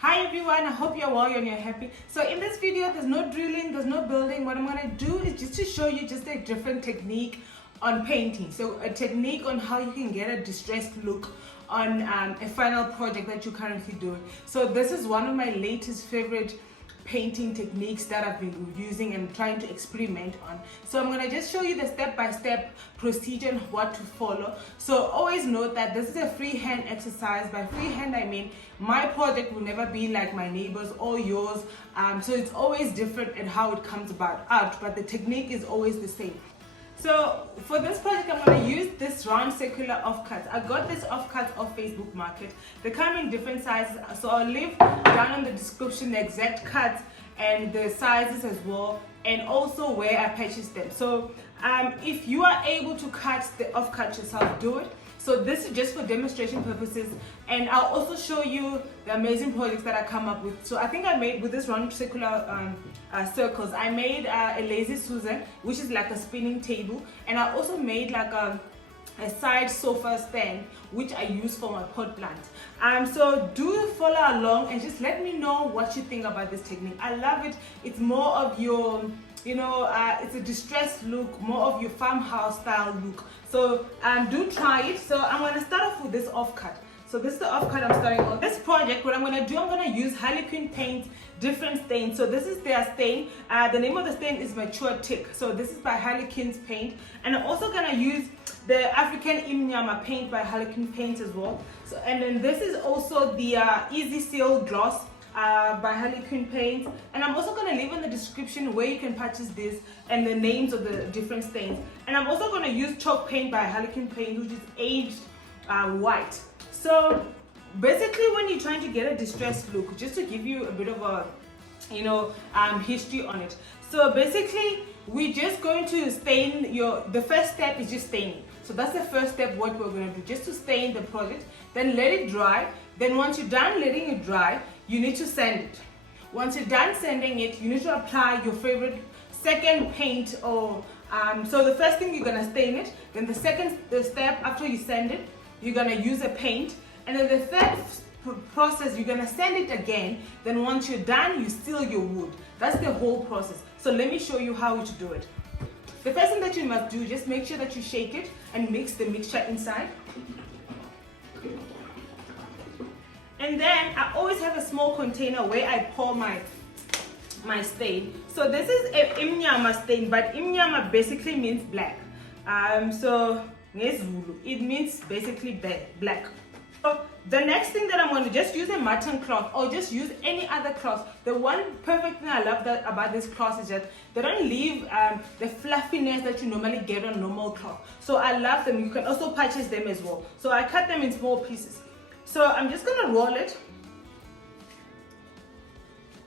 Hi everyone, I hope you're well and you're happy. So in this video, there's no drilling, there's no building. What I'm going to do is just to show you just a different technique on painting. So a technique on how you can get a distressed look on a final project that you're currently doing. So this is one of my latest favorite painting techniques that I've been using and trying to experiment on. So I'm going to just show you the step-by-step procedure and what to follow. So always note that this is a freehand exercise. By freehand I mean my project will never be like my neighbors or yours, so it's always different in how it comes out, but the technique is always the same. So for this project, I'm going to use this round circular offcuts. I got this offcuts off Facebook Market. They come in different sizes, so I'll leave down in the description the exact cuts and the sizes as well, and also where I purchased them. So if you are able to cut the offcut yourself, do it. So this is just for demonstration purposes, and I'll also show you the amazing projects that I come up with. So I think I made with this round circular circles, I made a lazy Susan, which is like a spinning table, and I also made like a side sofa stand, which I use for my pot plant. So do follow along and just let me know what you think about this technique. I love it. It's more of your, it's a distressed look, more of your farmhouse style look. So do try it. So I'm going to start off with this offcut. So this is the offcut I'm starting on. This project, what I'm going to do, I'm going to use Harlequins Paint, different stains. So this is their stain. The name of the stain is Mature Tick. So this is by Harlequins Paint. And I'm also going to use the African Ndivhuwo paint by Harlequins Paint as well. So, and then this is also the Easy Seal Gloss by Harlequins Paint. And I'm also going to leave in the description where you can purchase this and the names of the different stains. And I'm also going to use Chalk Paint by Harlequins Paint, which is aged white. So basically, when you're trying to get a distressed look, just to give you a bit of a history on it. So basically, we're just going to stain the first step is just staining. So that's the first step what we're going to do, just to stain the project. Then let it dry. Then once you're done letting it dry, you need to sand it. Once you're done sanding it, you need to apply your favorite second paint or so the first thing you're going to stain it. Then the step after you sand it, you're going to use a paint. And then the third process, you're going to sand it again. Then once you're done, you seal your wood. That's the whole process. So let me show you how to do it. The first thing that you must do, just make sure that you shake it and mix the mixture inside. And then I always have a small container where I pour my stain. So this is a Ndivhuwo stain, but Ndivhuwo basically means black. So it means basically black. So the next thing that I'm going to just use a mutton cloth or just use any other cloth. The one perfect thing I love about this cloth is that they don't leave the fluffiness that you normally get on normal cloth. So I love them. You can also purchase them as well. So I cut them in small pieces. So I'm just going to roll it.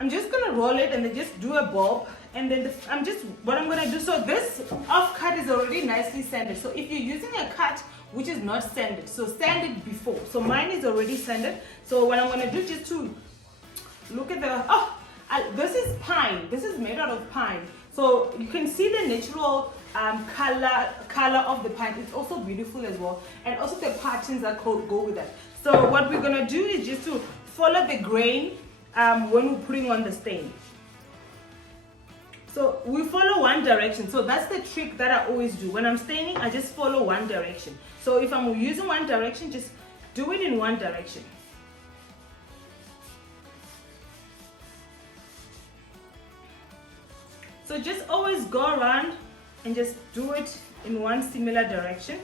I'm just going to roll it and then just do a bulb. And then what I'm going to do, so this offcut is already nicely sanded. So if you're using a cut which is not sanded, so sand it before. So mine is already sanded. So what I'm going to do just to look at this is pine. This is made out of pine. So you can see the natural color of the pine. It's also beautiful as well. And also the patterns that go with that. So what we're going to do is just to follow the grain when we're putting on the stain. So we follow one direction. So that's the trick that I always do. When I'm staining, I just follow one direction. So if I'm using one direction, just do it in one direction. So just always go around and just do it in one similar direction.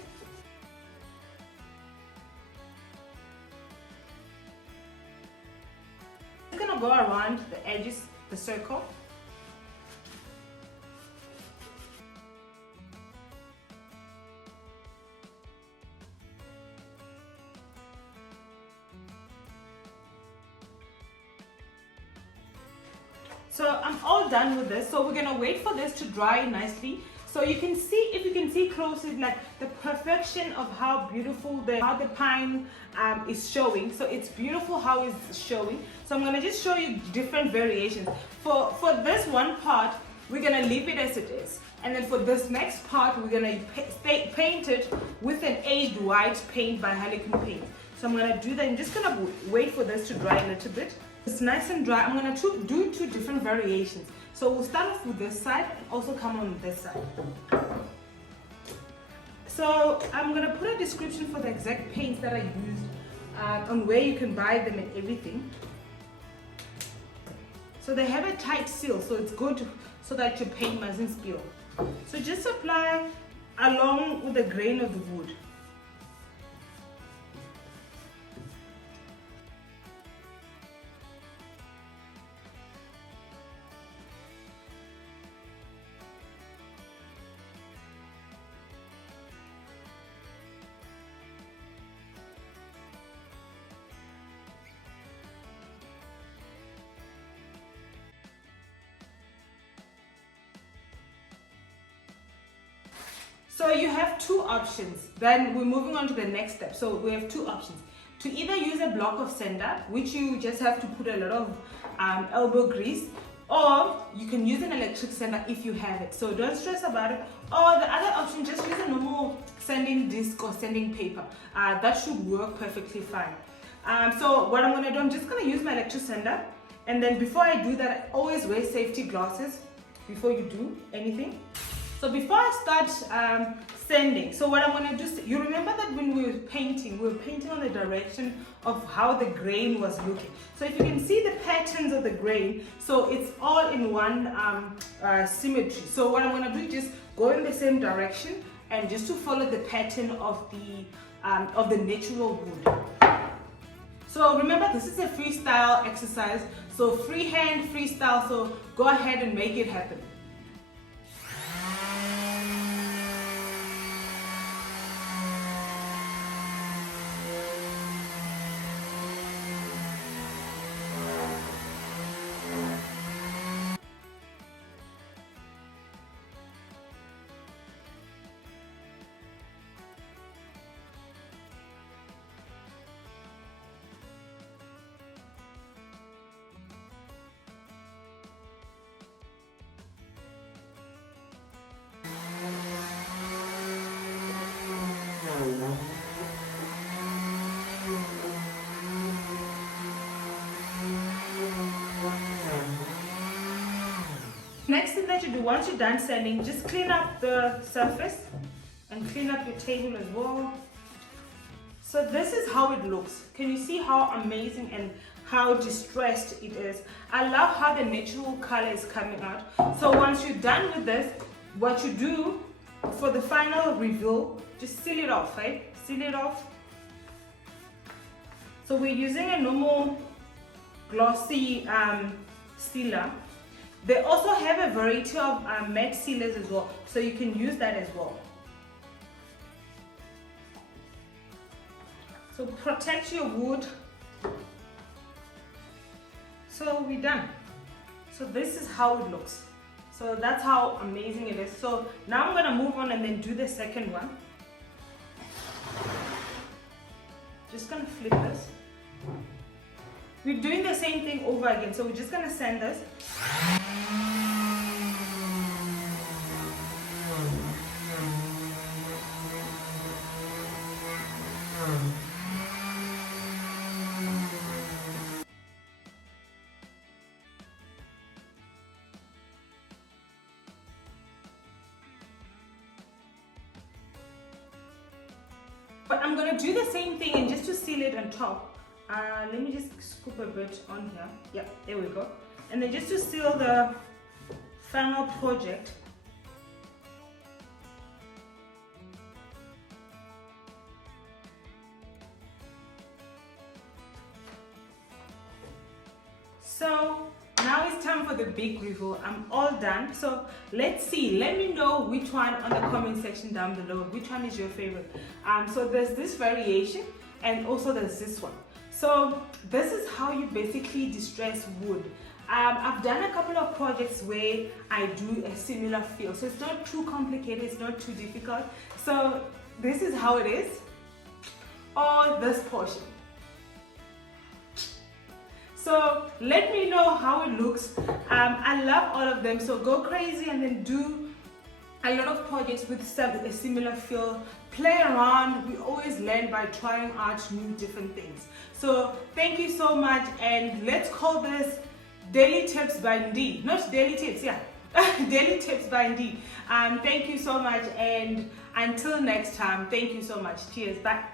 I'm just gonna go around the edges, the circle. So I'm all done with this. So we're gonna wait for this to dry nicely. So you can see, if you can see closely, like the perfection of how beautiful how the pine is showing. So it's beautiful how it's showing. So I'm gonna just show you different variations. For this one part, we're gonna leave it as it is. And then for this next part, we're gonna paint it with an aged white paint by Harlequins Paint. So I'm gonna do that. I'm just gonna wait for this to dry a little bit. It's nice and dry. I'm gonna do two different variations. So we'll start off with this side and also come on this side. So I'm gonna put a description for the exact paints that I used on where you can buy them and everything. So they have a tight seal, so it's good so that your paint mustn't spill. So just apply along with the grain of the wood. So you have two options. Then we're moving on to the next step. So we have two options. To either use a block of sand, which you just have to put a lot of elbow grease, or you can use an electric sander if you have it. So don't stress about it. Or the other option, just use a normal sanding disc or sanding paper. That should work perfectly fine. So what I'm gonna do, I'm just gonna use my electric sander. And then before I do that, always wear safety glasses before you do anything. So before I start sanding, so what I'm going to do, you remember that when we were painting on the direction of how the grain was looking. So if you can see the patterns of the grain, so it's all in one symmetry. So what I'm going to do is just go in the same direction and just to follow the pattern of the natural wood. So remember, this is a freestyle exercise. So freehand, freestyle, so go ahead and make it happen. Next thing that you do, once you're done sanding, just clean up the surface and clean up your table as well. So this is how it looks. Can you see how amazing and how distressed it is? I love how the natural color is coming out. So once you're done with this, what you do for the final reveal, just seal it off, right? Seal it off. So we're using a normal glossy sealer. They also have a variety of matte sealers as well, so you can use that as well. So protect your wood. So we're done. So this is how it looks. So that's how amazing it is. So now I'm gonna move on and then do the second one. Just gonna flip this. We're doing the same thing over again. So we're just gonna sand this. But I'm gonna do the same thing, and just to seal it on top, let me just scoop a bit on here. Yeah, there we go. And then just to seal the final project, so now it's time for the big reveal. I'm all done. So let's see. Let me know which one on the comment section down below. Which one is your favorite? So there's this variation and also there's this one. So this is how you basically distress wood. I've done a couple of projects where I do a similar feel. So it's not too complicated. It's not too difficult. So this is how it is. Or this portion. So let me know how it looks. I love all of them, so go crazy and then do a lot of projects with a similar feel. Play around. We always learn by trying out new different things. So thank you so much, and let's call this Daily Tips by Ndi. Not Daily Tips, yeah. Daily Tips by Ndi. Thank you so much, and until next time, thank you so much. Cheers. Bye.